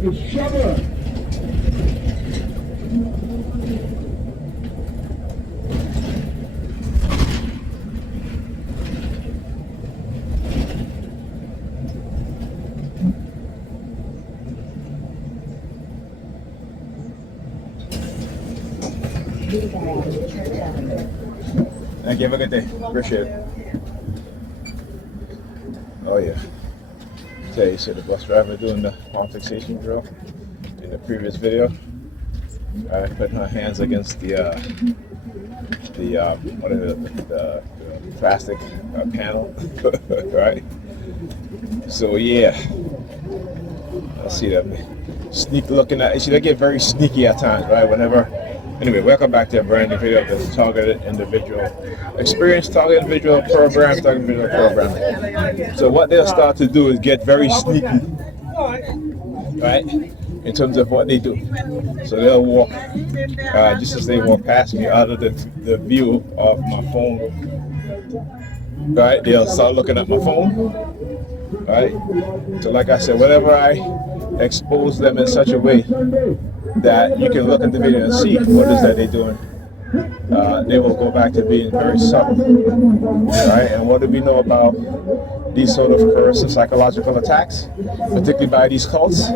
Thank you. Have a good day. Appreciate it. Oh yeah. Tell you, so the bus driver doing the palm fixation drill in the previous video. I put her hands against the what is it, the plastic panel, right? So yeah, I see them sneak looking at. See, they get very sneaky at times, right? Whenever. Anyway, welcome back to a brand new video of this targeted individual experience, targeted individual program, targeted individual programming. So what they'll start to do is get very sneaky, right? In terms of what they do. So they'll walk, just as they walk past me, out of the view of my phone, right? They'll start looking at my phone, right? So like I said, whenever I expose them in such a way that you can look at the video and see what is that they're doing, they will go back to being very subtle, right? And what do we know about these sort of coercive psychological attacks, particularly by these cults,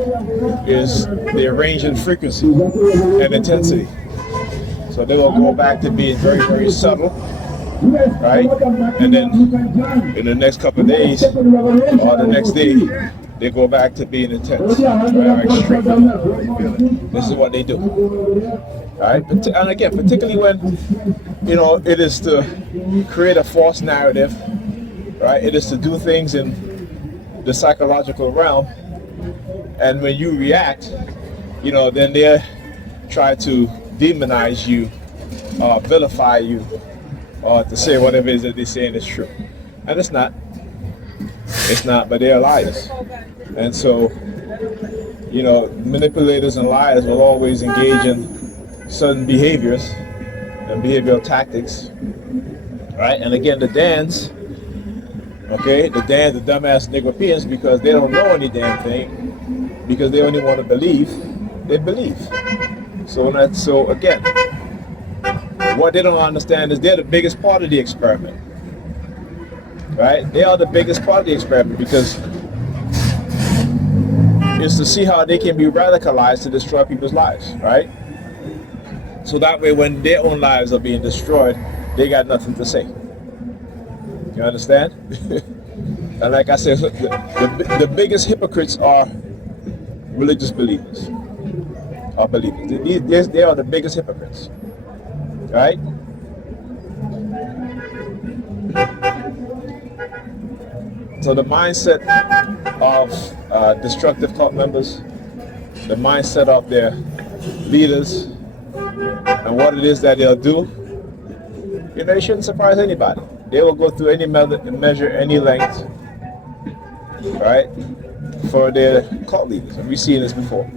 is their range in frequency and intensity. So they will go back to being very, very subtle, right? And then in the next couple of days or the next day, they go back to being intense, right? Extreme. This is what they do, right? And again, particularly when, you know, it is to create a false narrative, right? It is to do things in the psychological realm, and when you react, you know, then they try to demonize you, or vilify you, or to say whatever it is that they're saying is true, and it's not. It's not, but they're liars. And so, you know, manipulators and liars will always engage in certain behaviors and behavioral tactics, right? And again, the Dans, okay, the dumbass Negropeans, because they don't know any damn thing, because they only want to believe, they believe. So again, what they don't understand is they're the biggest part of the experiment. Right? They are the biggest part of the experiment, because it's to see how they can be radicalized to destroy people's lives, right? So that way, when their own lives are being destroyed, they got nothing to say. You understand? And like I said, the biggest hypocrites are religious believers, or believers. They are the biggest hypocrites, right? So the mindset of destructive cult members, the mindset of their leaders, and what it is that they'll do, you know, it shouldn't surprise anybody. They will go through any measure, any length, right, for their cult leaders. And we've seen this before.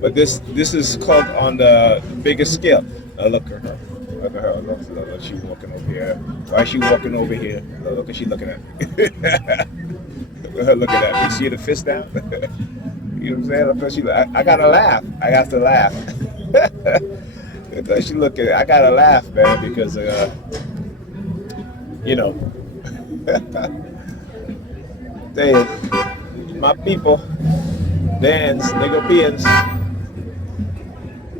But this is called on the biggest scale. Now look at her. Look at her. Look, she's walking over here. Why is she walking over here? Look at she looking at me. Look at her looking at me. You see the fist down? You know what I'm saying? Look at she. I gotta laugh. I have to laugh. She looking. I gotta laugh, man, because you know. My people, Dans, Negropeans.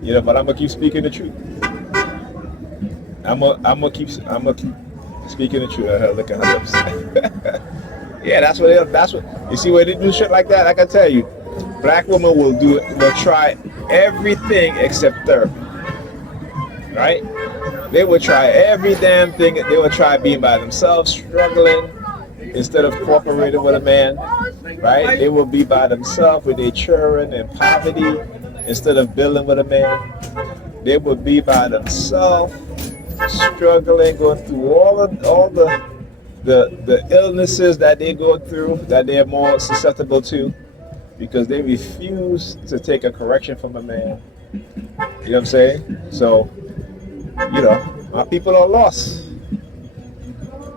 You know, but I'm gonna keep speaking the truth. I'm gonna keep speaking the truth. Look at her lips. Yeah, that's what you see when they do shit like that. I can tell you, black women will try everything except therapy. Right? They will try every damn thing. They will try being by themselves, struggling instead of cooperating with a man. Right? They will be by themselves with their children in poverty instead of building with a man. They will be by themselves, struggling, going through all the illnesses that they go through, that they are more susceptible to, because they refuse to take a correction from a man. You know what I'm saying? So, you know, my people are lost.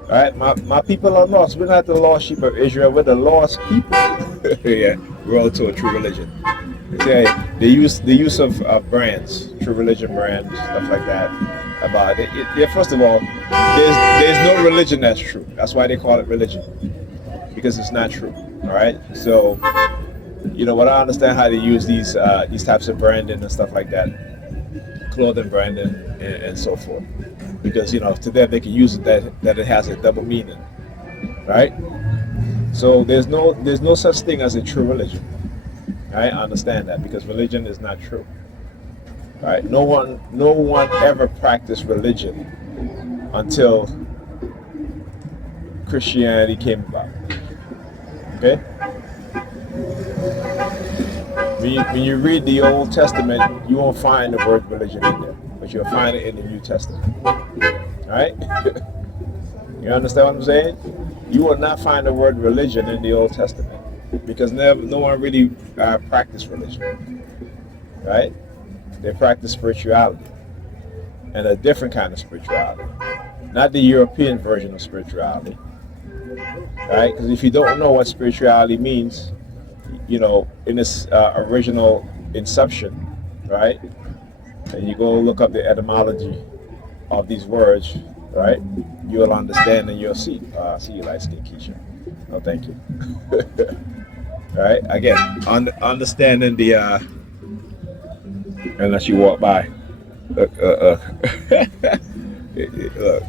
All right, my people are lost. We're not the lost sheep of Israel. We're the lost people. Yeah. road to a true religion. Okay, the use of brands, true religion brands, stuff like that. About it, yeah, first of all, there's no religion that's true. That's why they call it religion, because it's not true. All right, so what I understand how they use these types of branding and stuff like that, clothing branding and so forth, because to them they can use it that it has a double meaning, right? So there's no such thing as a true religion. I understand that because religion is not true. Right? No one ever practiced religion until Christianity came about. Okay? When you read the Old Testament, you won't find the word religion in there, but you'll find it in the New Testament. Right? You understand what I'm saying? You will not find the word religion in the Old Testament because no one really practiced religion. Right? They practice spirituality, and a different kind of spirituality, not the European version of spirituality, right? Because if you don't know what spirituality means, in its original inception, right, and you go look up the etymology of these words, right, you'll understand and you'll see. See you, light skin Keisha. No, thank you. Right? Again, understanding the. Unless you walk by. Look, look,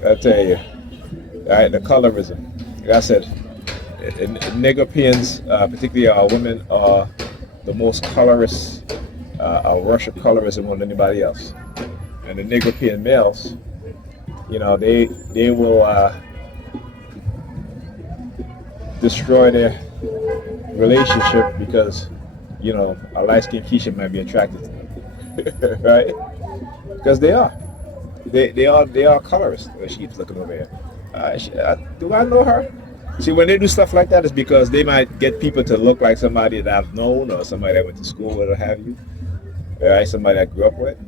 I tell you. All right, the colorism. Like I said, Negropeans, particularly our women, are the most colorist, worship colorism more than anybody else. And the Negropean males, they will destroy their relationship because, a light-skinned Keisha might be attracted to them. Right? Because they are. They are colorists. She keeps looking over here. Do I know her? See, when they do stuff like that, it's because they might get people to look like somebody that I've known or somebody I went to school with or have you. Right? Somebody I grew up with.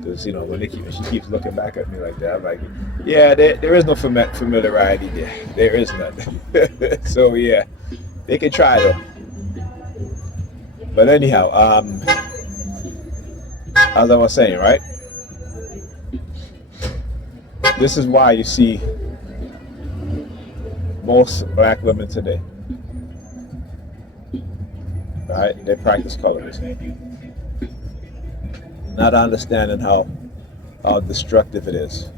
Because, when she keeps looking back at me like that, I'm like, yeah, there is no familiarity there. There is none. So, yeah, they can try though. But anyhow, as I was saying, right? This is why you see most black women today, right? They practice colorism, not understanding how destructive it is,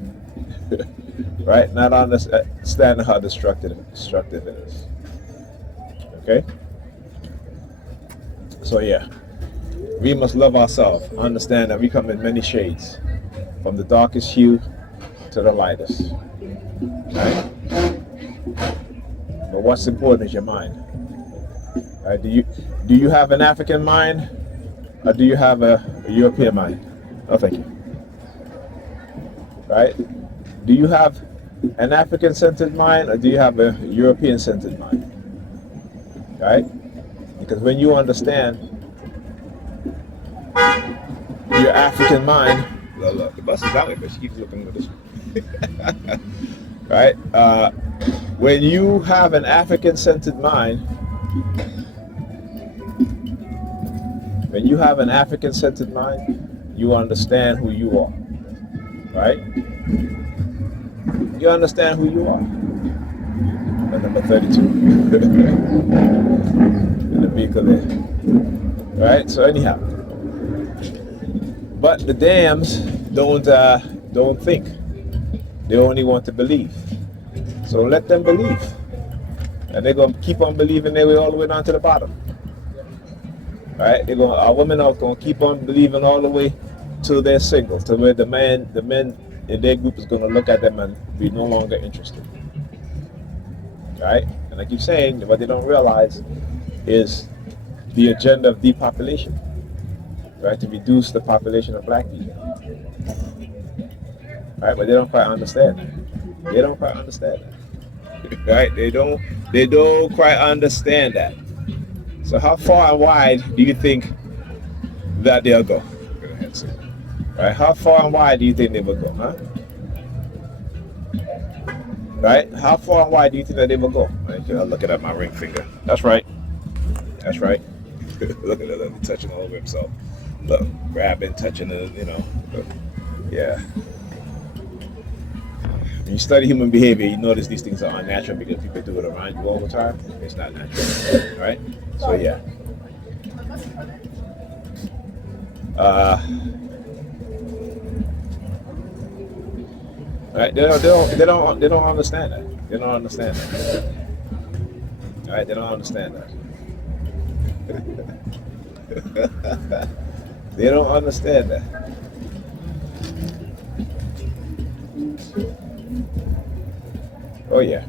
right? Not understanding how destructive it is. Okay. So yeah. We must love ourselves, understand that we come in many shades, from the darkest hue to the lightest. Right? But what's important is your mind. Right? Do you have an African mind, or do you have a European mind? Oh, thank you. Right? Do you have an African-centered mind, or do you have a European-centered mind? Right? Because when you understand your African mind, look, the bus is out there, but she keeps looking at this one. Right? When you have an African-centered mind, you understand who you are. Right? You understand who you are. And number 32. In the vehicle there. Right? So anyhow. But the dams don't think. They only want to believe. So let them believe. And they're going to keep on believing their way all the way down to the bottom. Right? Our women are going to keep on believing all the way till they're single, to where the men in their group is going to look at them and be no longer interested. Right? And I keep saying, what they don't realize is the agenda of depopulation. Right, to reduce the population of black people. Right, but they don't quite understand that. Right, they don't quite understand that. So how far and wide do you think that they'll go? Right, how far and wide do you think they will go, huh? Right, how far and wide do you think that they will go? Right, I'm looking at my ring finger. That's right. Look at that, touching all over himself. Look, grabbing, touching the, look. Yeah. When you study human behavior, you notice these things are unnatural because people do it around you all the time. It's not natural, right? So yeah. Right? They don't understand that. They don't understand that. All right? They don't understand that. They don't understand that. Oh yeah.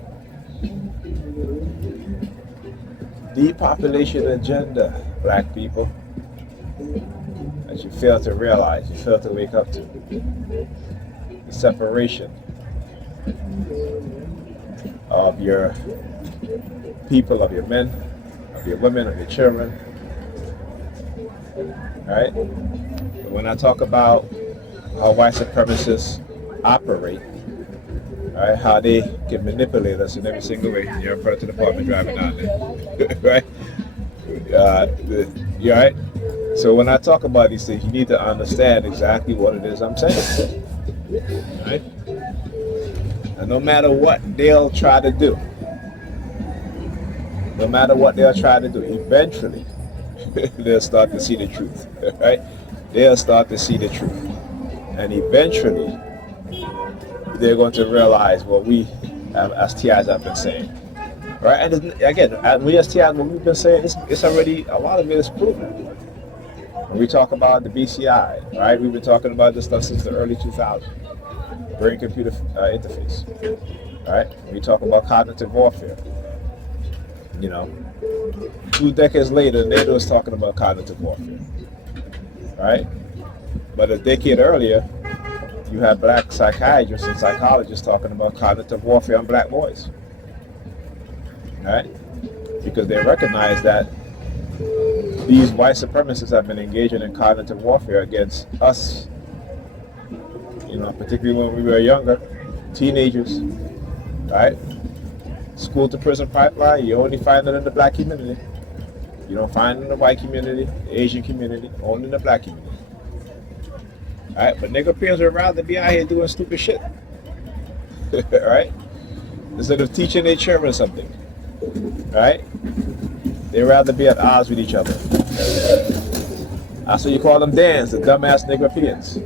Depopulation agenda, black people, that you fail to realize, you fail to wake up to. The separation of your people, of your men, of your women, of your children. Right? When I talk about how white supremacists operate, right, how they can manipulate us in every single way. You're in front of the department driving down there, right? You right? So when I talk about these things, you need to understand exactly what it is I'm saying, right? And no matter what they'll try to do, eventually they'll start to see the truth, right? They'll start to see the truth, and eventually they're going to realize what we, as TIs, have been saying, right? And again, we as TIs, what we've been saying, it's already, a lot of it is proven. When we talk about the BCI, right? We've been talking about this stuff since the early 2000s, brain-computer interface, right? We talk about cognitive warfare. 2 decades later, NATO is talking about cognitive warfare, right? But a decade earlier, you had black psychiatrists and psychologists talking about cognitive warfare on black boys, right? Because they recognize that these white supremacists have been engaging in cognitive warfare against us, particularly when we were younger, teenagers, right? School to prison pipeline, you only find it in the black community. You don't find it in the white community, the Asian community, only in the black community. Right? But Negropeans would rather be out here doing stupid shit. Right? Instead of teaching their children something. Right? They'd rather be at odds with each other. That's what you call them Dans, the dumbass Negropeans.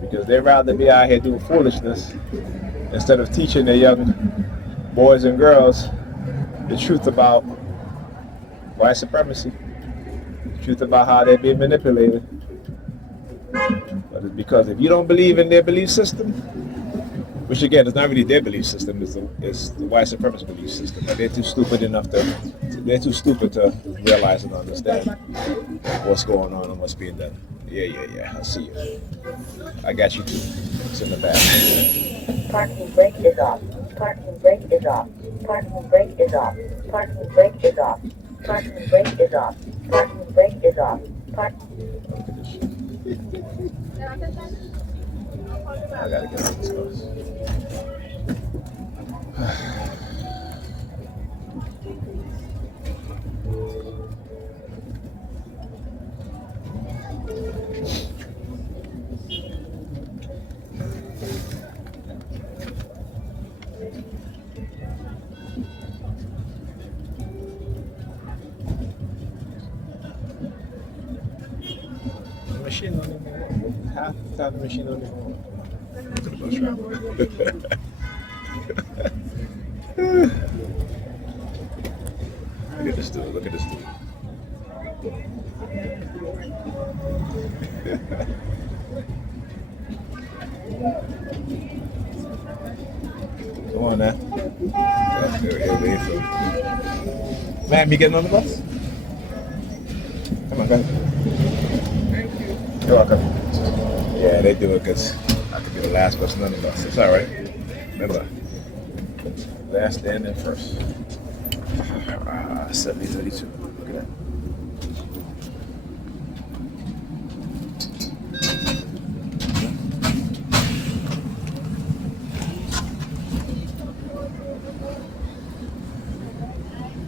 Because they'd rather be out here doing foolishness instead of teaching their young boys and girls the truth about white supremacy, the truth about how they're being manipulated. But it's because if you don't believe in their belief system, which again is not really their belief system, it's the white supremacist belief system, but they're too stupid to realize and understand what's going on and what's being done. Yeah, I see you. I got you too. It's in the back. Parking brake is off. Parking brake is off. Parking brake is off. Parking brake is off. Parking brake is off. Parking brake is off. I gotta get out this bus. Machine on it. Half the time the machine on it. To the bus driver. Look at this dude. Look at this dude. Come on now. Man, be getting on the bus? Come on, guys. You're welcome. Yeah, they do it because I could be the last person on the bus. It's all right. Remember, last stand in first. 70-32.